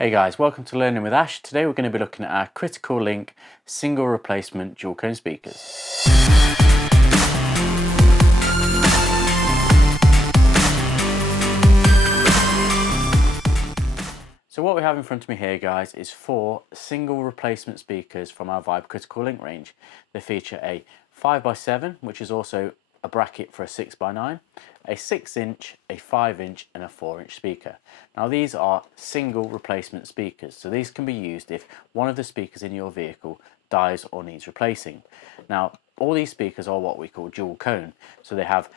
Hey guys, welcome to Learning with Ash. Today we're going to be looking at our Critical Link single replacement dual cone speakers. So what we have in front of me here, guys, is 4 single replacement speakers from our Vibe Critical Link range. They feature a 5x7, which is also a bracket for a 6x9, a 6-inch, a 5-inch and a 4-inch speaker. Now these are single replacement speakers, so these can be used if one of the speakers in your vehicle dies or needs replacing. Now all these speakers are what we call dual cone, so they have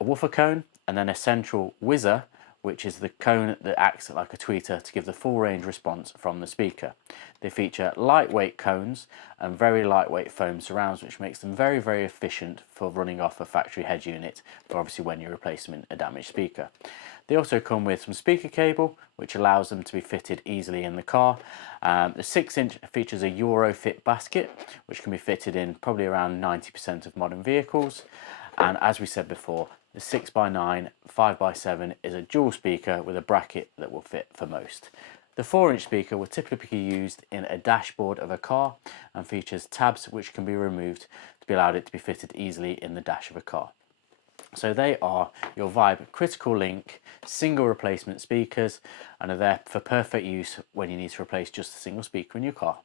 a woofer cone and then a central whizzer, which is the cone that acts like a tweeter to give the full range response from the speaker. They feature lightweight cones and very lightweight foam surrounds, which makes them very efficient for running off a factory head unit for obviously when you're replacing a damaged speaker. They also come with some speaker cable, which allows them to be fitted easily in the car. The 6-inch features a Eurofit basket, which can be fitted in probably around 90% of modern vehicles. And as we said before, the 6x9, 5x7 is a dual speaker with a bracket that will fit for most. The 4-inch speaker will typically be used in a dashboard of a car and features tabs which can be removed to be allowed it to be fitted easily in the dash of a car. So they are your Vibe Critical Link single replacement speakers and are there for perfect use when you need to replace just a single speaker in your car.